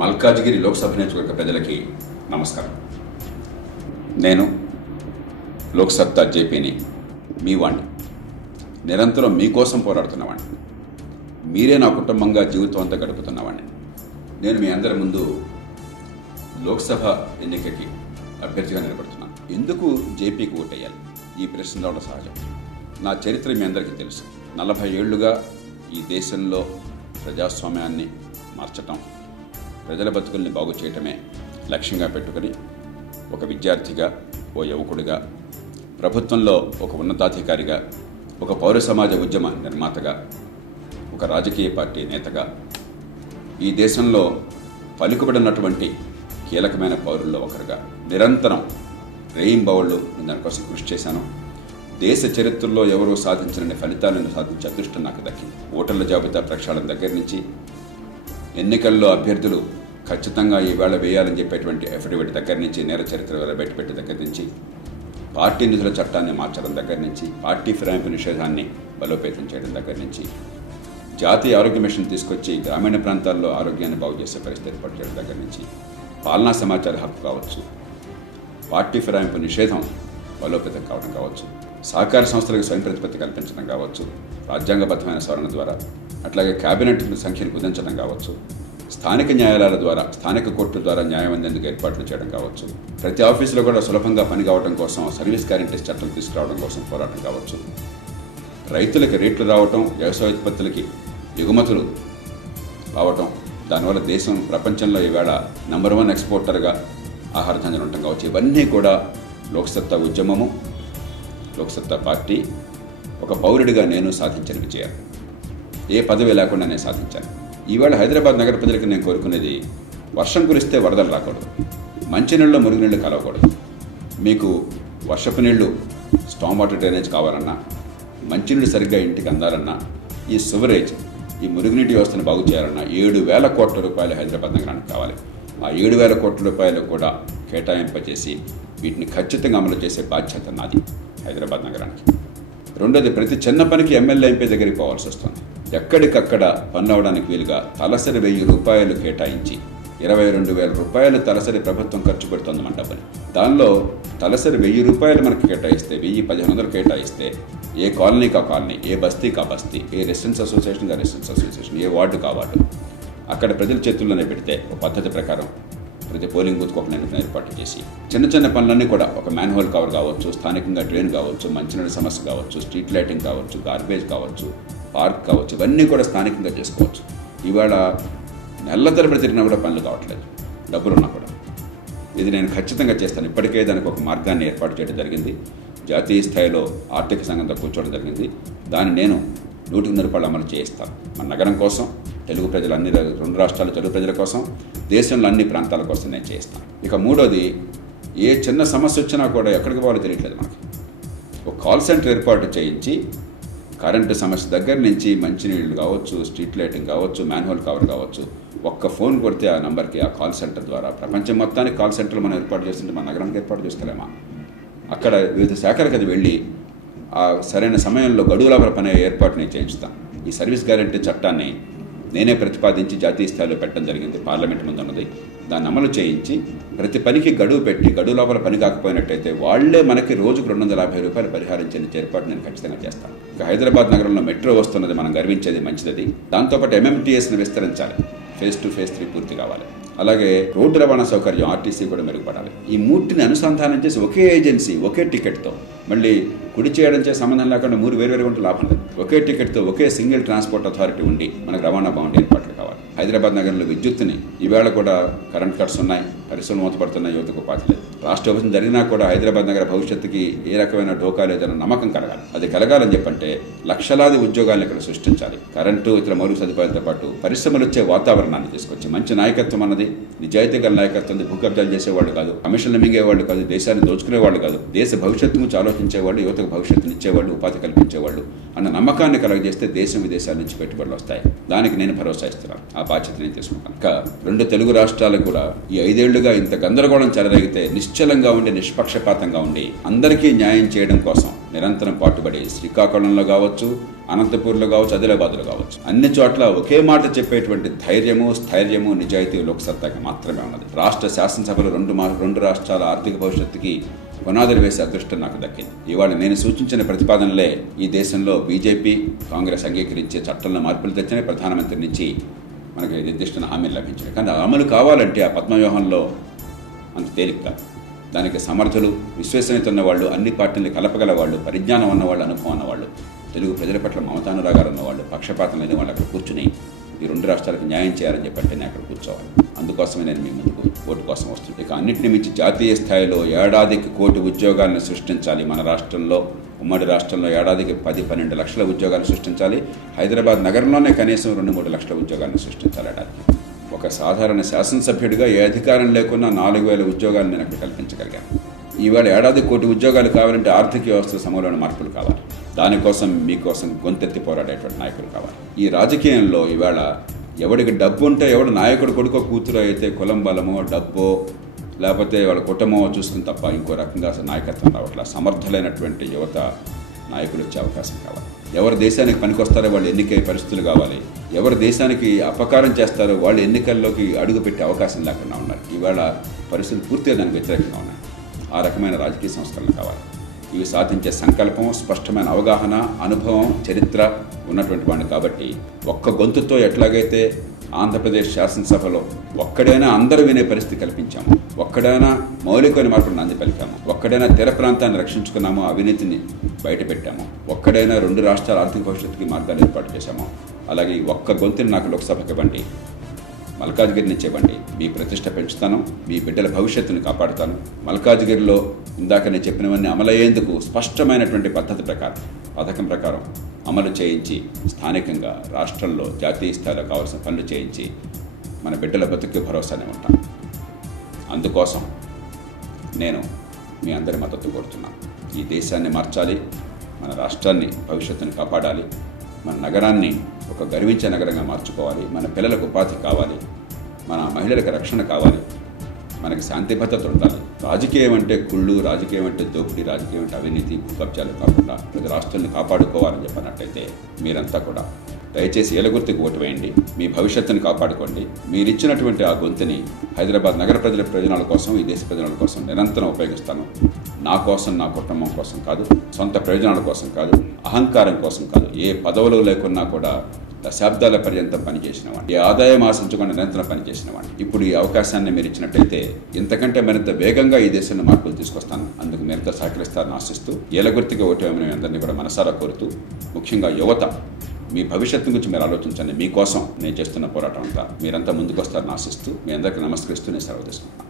మల్కాజ్గిరి లోక్సభ నియోజకవర్గ ప్రజలకి నమస్కారం. నేను లోక్సత్తా జేపీని, మీ వాణ్ణి, నిరంతరం మీకోసం పోరాడుతున్నవాడిని. మీరే నా కుటుంబంగా జీవితం అంతా గడుపుతున్నవాడిని. నేను మీ అందరి ముందు లోక్సభ ఎన్నికకి అభ్యర్థిగా నిలబడుతున్నాను. ఎందుకు జేపీకి ఓటేయాలి? ఈ ప్రశ్న రావడం సహజం. నా చరిత్ర మీ అందరికీ తెలుసు. 40 ఏళ్లుగా ఈ దేశంలో ప్రజాస్వామ్యాన్ని మార్చటం, ప్రజల బతుకుల్ని బాగు చేయటమే లక్ష్యంగా పెట్టుకుని ఒక విద్యార్థిగా, ఓ యువకుడిగా, ప్రభుత్వంలో ఒక ఉన్నతాధికారిగా, ఒక పౌర సమాజ ఉద్యమ నిర్మాతగా, ఒక రాజకీయ పార్టీ నేతగా, ఈ దేశంలో పలుకుబడినటువంటి కీలకమైన పౌరుల్లో ఒకరుగా నిరంతరం రేయింబవళ్లు దానికోసం కృషి చేశాను. దేశ చరిత్రలో ఎవరూ సాధించని ఫలితాలను సాధించే అదృష్టం నాకు దక్కింది. ఓటర్ల జాబితా ప్రక్షాళన దగ్గర నుంచి, ఎన్నికల్లో అభ్యర్థులు ఖచ్చితంగా ఈవేళ వేయాలని చెప్పేటువంటి అఫిడవిట్ దగ్గర నుంచి, నేర చరిత్ర బయటపెట్టే దగ్గర నుంచి, పార్టీ నిధుల చట్టాన్ని మార్చడం దగ్గర నుంచి, పార్టీ ఫిరాయింపు నిషేధాన్ని బలోపేతం చేయడం దగ్గర నుంచి, జాతీయ ఆరోగ్య మిషన్ తీసుకొచ్చి గ్రామీణ ప్రాంతాల్లో ఆరోగ్యాన్ని బాగు చేసే పరిస్థితి ఏర్పాటు చేయడం దగ్గర నుంచి, పాలనా సమాచార హక్కు కావచ్చు, పార్టీ ఫిరాయింపు నిషేధం బలోపేతం కావడం కావచ్చు, సహకార సంస్థలకు స్వయం ప్రతిపత్తి కల్పించడం కావచ్చు, రాజ్యాంగబద్ధమైన సవరణ ద్వారా, అట్లాగే కేబినెట్ సంఖ్యను కుదించడం కావచ్చు, స్థానిక న్యాయాలయాల ద్వారా, స్థానిక కోర్టుల ద్వారా న్యాయం అందేందుకు ఏర్పాట్లు చేయడం కావచ్చు, ప్రతి ఆఫీసులో కూడా సులభంగా పని కావడం కోసం సర్వీస్ గ్యారెంటీస్ చట్టం తీసుకురావడం కోసం పోరాటం కావచ్చు, రైతులకి రేట్లు రావటం, వ్యవసాయ ఉత్పత్తులకి ఎగుమతులు రావటం, దానివల్ల దేశం ప్రపంచంలో ఈవేళ నంబర్ 1 ఎక్స్పోర్టర్గా ఆహార ధాన్యాలు ఉండటం కావచ్చు. ఇవన్నీ కూడా లోక్సత్తా ఉద్యమము, లోక్సత్తా పార్టీ, ఒక పౌరుడిగా నేను సాధించిన విజయాలు. ఏ పదవి లేకుండా నేను సాధించాను. ఈవేళ హైదరాబాద్ నగర ప్రజలకు నేను కోరుకునేది, వర్షం కురిస్తే వరదలు రాకూడదు, మంచినీళ్ళలో మురుగునీళ్ళు కలవకూడదు. మీకు వర్షపు నీళ్లు, స్టామ్ వాటర్ డ్రైనేజ్ కావాలన్నా, మంచినీళ్ళు సరిగ్గా ఇంటికి అందాలన్నా, ఈ సివరేజ్, ఈ మురుగునీటి వ్యవస్థను బాగు చేయాలన్నా 7,000 కోట్ల రూపాయలు హైదరాబాద్ నగరానికి కావాలి. ఆ 7,000 కోట్ల రూపాయలు కూడా కేటాయింపచేసి వీటిని ఖచ్చితంగా అమలు చేసే బాధ్యత నాది హైదరాబాద్ నగరానికి. రెండోది, ప్రతి చిన్న పనికి ఎమ్మెల్యే ఎంపీ దగ్గరికి పోవాల్సి వస్తుంది. ఎక్కడికక్కడ పనులు అవడానికి వీలుగా తలసరి 1,000 రూపాయలు కేటాయించి 22,000 రూపాయలు తలసరి ప్రభుత్వం ఖర్చు పెడుతుంది మన డబ్బుని. దానిలో తలసరి 1,000 రూపాయలు మనకు కేటాయిస్తే, 1,000-1,500 కేటాయిస్తే, ఏ కాలనీకి ఆ కాలనీ, ఏ బస్తీకి ఆ బస్తీ, ఏ రెసిడెన్స్ అసోసియేషన్ రెసిడెన్స్ అసోసియేషన్, ఏ వార్డు కా వార్డు, అక్కడ ప్రజల చేతుల్లోనే పెడితే ఒక పద్ధతి ప్రకారం ప్రతి పోలింగ్ బూత్కి ఒక నిబంధన ఏర్పాటు చేసి, చిన్న చిన్న పనులన్నీ కూడా, ఒక మ్యాన్ హోల్ కవర్ కావచ్చు, స్థానికంగా డ్రైన్ కావచ్చు, మంచినీళ్ళ సమస్య కావచ్చు, స్ట్రీట్ లైటింగ్ కావచ్చు, గార్బేజ్ కావచ్చు, పార్క్ కావచ్చు, ఇవన్నీ కూడా స్థానికంగా చేసుకోవచ్చు. ఇవాళ నెల తరబడి తిరిగినా కూడా పనులు కావట్లేదు, డబ్బులున్నా కూడా. ఇది నేను ఖచ్చితంగా చేస్తాను. ఇప్పటికే దానికి ఒక మార్గాన్ని ఏర్పాటు చేయడం జరిగింది. జాతీయ స్థాయిలో ఆర్థిక సంఘంతో కూర్చోవడం జరిగింది. దాన్ని నేను 100% అమలు చేయిస్తాను. మన నగరం కోసం, తెలుగు ప్రజలు, అన్ని 2 రాష్ట్రాల తెలుగు ప్రజల కోసం, దేశంలో అన్ని ప్రాంతాల కోసం నేను చేయిస్తాను. ఇక మూడోది, ఏ చిన్న సమస్య వచ్చినా కూడా ఎక్కడికి పోవాలో తెలియట్లేదు మనకి. ఒక కాల్ సెంటర్ ఏర్పాటు చేయించి, కరెంటు సమస్య దగ్గర నుంచి మంచినీళ్ళు కావచ్చు, స్ట్రీట్ లైటింగ్ కావచ్చు, మ్యాన్హోల్ కవర్ కావచ్చు, ఒక్క ఫోన్ కొడితే ఆ నంబర్కి, ఆ కాల్ సెంటర్ ద్వారా, ప్రపంచం మొత్తానికి కాల్ సెంటర్లు మనం ఏర్పాటు చేస్తుంటే మన నగరానికి ఏర్పాటు చేసుకోలేమా? అక్కడ వివిధ శాఖలకు అది వెళ్ళి ఆ సరైన సమయంలో గడువుల పని ఏర్పాటు నేను చేయించుతాను. ఈ సర్వీస్ గ్యారెంటీ చట్టాన్ని నేనే ప్రతిపాదించి జాతీయ స్థాయిలో పెట్టడం జరిగింది. పార్లమెంట్ ముందు ఉన్నది. దాన్ని అమలు చేయించి ప్రతి పనికి గడువు పెట్టి, గడువు లోపల పని కాకపోయినట్టయితే వాళ్లే మనకి రోజుకు 250 రూపాయలు పరిహారం చెల్లించే ఏర్పాటు నేను ఖచ్చితంగా చేస్తాను. ఇక హైదరాబాద్ నగరంలో మెట్రో వస్తున్నది, మనం గర్వించేది, మంచిది. దాంతోపాటు MMTSని విస్తరించాలి. ఫేజ్ 2, ఫేజ్ 3 పూర్తి కావాలి. అలాగే రోడ్డు రవాణా సౌకర్యం, ఆర్టీసీ కూడా మెరుగుపడాలి. ఈ మూటిని అనుసంధానం చేసి ఒకే ఏజెన్సీ, ఒకే టికెట్తో, మళ్ళీ కుడి చేయడం చే సంబంధం లేకుండా 3 వేరువేరుగా ఉంటే లాభం లేదు. ఒకే టికెట్తో, ఒకే సింగిల్ ట్రాన్స్పోర్ట్ అథారిటీ ఉండి మనకు రవాణా బాగుండే ఏర్పాట్లు కావాలి. హైదరాబాద్ నగరంలో విద్యుత్తుని, ఈవేళ కూడా కరెంట్ కట్స్ ఉన్నాయి, పరిశ్రమలు మూతపడుతున్నాయి, యువతకు ఉపాధి లేదు. రాష్ట్ర విభజన జరిగినా కూడా హైదరాబాద్ నగర భవిష్యత్తుకి ఏ రకమైన ఢోకా లేదన్న నమ్మకం కలగాలి. అది కలగాలని చెప్పంటే లక్షలాది ఉద్యోగాలను ఇక్కడ సృష్టించాలి. కరెంటు, ఇతర మౌలిక సదుపాయాలతో పాటు పరిశ్రమలు వచ్చే వాతావరణాన్ని తీసుకొచ్చి, మంచి నాయకత్వం అన్నది, నిజాయితీ గల నాయకత్వం, భూ కబ్జాలు చేసేవాళ్ళు కాదు, కమిషన్లు మింగేవాళ్ళు కాదు, దేశాన్ని దోచుకునేవాళ్ళు కాదు, దేశ భవిష్యత్తు గురించి ఆలోచించేవాళ్ళు, యువతకు భవిష్యత్తుని ఇచ్చేవాళ్ళు, ఉపాధి కల్పించేవాళ్ళు అన్న నమ్మకాన్ని కలగజేస్తే దేశం విదేశాల నుంచి పెట్టుబడులు వస్తాయి. దానికి నేను భరోసా ఇస్తున్నాను. ఆ బాధ్యత నేను తీసుకుంటాను. ఇంకా 2 తెలుగు రాష్ట్రాలకు కూడా ఈ 5 ఏళ్లుగా ఇంత గందరగోళం చెలరేగితే నిశ్చలంగా ఉండి, నిష్పక్షపాతంగా ఉండి, అందరికీ న్యాయం చేయడం కోసం నిరంతరం పాటుపడి శ్రీకాకుళంలో కావచ్చు, అనంతపూర్లో కావచ్చు, ఆదిలాబాద్లో కావచ్చు, అన్ని చోట్ల ఒకే మాట చెప్పేటువంటి ధైర్యము, స్థైర్యము, నిజాయితీ లోక్సత్తాకి మాత్రమే ఉన్నది. రాష్ట్ర శాసనసభలో రెండు రాష్ట్రాల ఆర్థిక భవిష్యత్తుకి పునాదులు వేసే అదృష్టం నాకు దక్కింది. ఇవాళ నేను సూచించిన ప్రతిపాదనలే ఈ దేశంలో బీజేపీ, కాంగ్రెస్ అంగీకరించే చట్టంలో మార్పులు తెచ్చని ప్రధానమంత్రి నుంచి మనకి నిర్దిష్ట హామీలు లభించాయి. కానీ అమలు కావాలంటే ఆ పద్మవ్యూహంలో అంత తేలిక కాదు. దానికి సమర్థులు, విశ్వసనీయత ఉన్నవాళ్ళు, అన్ని పార్టీలు కలపగల వాళ్ళు, పరిజ్ఞానం ఉన్నవాళ్ళు, అనుభవం ఉన్నవాళ్ళు, తెలుగు ప్రజల పట్ల మమతానురాగాలు ఉన్నవాళ్ళు, పక్షపాతం లేని వాళ్ళు అక్కడ కూర్చుని ఈ రెండు రాష్ట్రాలకు న్యాయం చేయాలని చెప్పంటే నేను అక్కడ కూర్చోవాలి. అందుకోసమే నేను మీ ముందుకు ఓటు కోసం వస్తుంది. ఇక అన్నింటినీ మించి జాతీయ స్థాయిలో ఏడాదికి 1 కోటి ఉద్యోగాలను సృష్టించాలి. మన రాష్ట్రంలో, ఉమ్మడి రాష్ట్రంలో ఏడాదికి 10-12 లక్షల ఉద్యోగాలు సృష్టించాలి. హైదరాబాద్ నగరంలోనే కనీసం 2-3 లక్షల ఉద్యోగాలను సృష్టించాలి ఏడాదికి. ఒక సాధారణ శాసనసభ్యుడిగా ఏ అధికారం లేకున్నా 4,000 ఉద్యోగాలు నేను అక్కడ కల్పించగలిగాను. ఈవేళ ఏడాది 1 కోటి ఉద్యోగాలు కావాలంటే ఆర్థిక వ్యవస్థ సమూలమైన మార్పులు కావాలి. దానికోసం మీకోసం గొంతెత్తి పోరాడేటువంటి నాయకులు కావాలి. ఈ రాజకీయంలో ఈవేళ ఎవడికి డబ్బు ఉంటే, ఎవడు నాయకుడు కొడుకో కూతురు అయితే కులం బలమో, డబ్బో, లేకపోతే వాళ్ళ కుటుంబమో చూసుకుని తప్ప ఇంకో రకంగా నాయకత్వం రావట్లా. సమర్థులైనటువంటి యువత నాయకులు వచ్చే అవకాశం కావాలి. ఎవరు దేశానికి పనికొస్తారో వాళ్ళు ఎన్నికయ్యే పరిస్థితులు కావాలి. ఎవరు దేశానికి అపకారం చేస్తారో వాళ్ళు ఎన్నికల్లోకి అడుగుపెట్టే అవకాశం లేకుండా ఉన్నారు. ఇవాళ పరిస్థితులు పూర్తిగా దానికి వ్యతిరేకంగా ఉన్నాయి. ఆ రకమైన రాజకీయ సంస్కరణలు కావాలి. ఇవి సాధించే సంకల్పం, స్పష్టమైన అవగాహన, అనుభవం, చరిత్ర ఉన్నటువంటి వాడిని కాబట్టి ఒక్క గొంతుతో ఎట్లాగైతే ఆంధ్రప్రదేశ్ శాసనసభలో ఒక్కడైనా అందరూ వినే పరిస్థితి కల్పించాము, ఒక్కడైనా మౌలికమైన మార్పులు నాంది పలికాము, ఒక్కడైనా తీర ప్రాంతాన్ని రక్షించుకున్నాము, అవినీతిని బయటపెట్టాము, ఒక్కడైనా 2 రాష్ట్రాల ఆర్థిక భవిష్యత్తుకి మార్గాలు ఏర్పాటు చేశాము. అలాగే ఒక్క గొంతుని నాకు లోక్సభకి ఇవ్వండి, మల్కాజ్గిరిని ఇచ్చేవ్వండి, మీ ప్రతిష్ట పెంచుతాను, మీ బిడ్డల భవిష్యత్తుని కాపాడుతాను. మల్కాజ్గిరిలో ఇందాక నేను చెప్పినవన్నీ అమలయ్యేందుకు స్పష్టమైనటువంటి పథకం ప్రకారం అమలు చేయించి స్థానికంగా రాష్ట్రంలో జాతీయ స్థాయిలో కావాల్సిన పనులు చేయించి మన బిడ్డల బతుకు భరోసానే ఉంటాం. అందుకోసం నేను మీ అందరి మద్దతు కోరుతున్నాను. ఈ దేశాన్ని మార్చాలి, మన రాష్ట్రాన్ని భవిష్యత్తుని కాపాడాలి, మన నగరాన్ని ఒక గర్వించే నగరంగా మార్చుకోవాలి, మన పిల్లలకు ఉపాధి కావాలి, మన మహిళలకు రక్షణ కావాలి, మనకి శాంతి భద్రత ఉండాలి. రాజకీయం అంటే కుళ్ళు, రాజకీయం అంటే దోపిడీ, రాజకీయం అంటే అవినీతి, భూకబ్జాలు కాకుండా ప్రతి రాష్ట్రాన్ని కాపాడుకోవాలని చెప్పినట్టయితే మీరంతా కూడా దయచేసి ఏలగుర్తికి ఓటు వేయండి. మీ భవిష్యత్తును కాపాడుకోండి. మీరిచ్చినటువంటి ఆ గొంతుని హైదరాబాద్ నగర ప్రజల ప్రయోజనాల కోసం, ఈ దేశ ప్రయోజనాల కోసం నిరంతరం ఉపయోగిస్తాను. నా కోసం, నా కుటుంబం కోసం కాదు, సొంత ప్రయోజనాల కోసం కాదు, అహంకారం కోసం కాదు. ఏ పదవులు లేకున్నా కూడా దశాబ్దాల పర్యంతం పనిచేసిన వాడిని, ఏ ఆదాయం ఆశించకుండా నిరంతరం పనిచేసిన వాడిని. ఇప్పుడు ఈ అవకాశాన్ని మీరు ఇచ్చినట్టయితే ఇంతకంటే మరింత వేగంగా ఈ దేశంలో మార్పులు తీసుకొస్తాను. అందుకు మీరంతా సహకరిస్తారని ఆశిస్తూ, ఏలగుర్తిగా ఓటు వేయమని అందరినీ కూడా మనసారా కోరుతూ, ముఖ్యంగా యువత మీ భవిష్యత్తు గురించి మీరు ఆలోచించండి. మీకోసం నేను చేస్తున్న పోరాటం అంతా మీరంతా ముందుకు వస్తారని ఆశిస్తూ మీ అందరికీ నమస్కరిస్తూ నేను సెలవు తీసుకుంటున్నాను.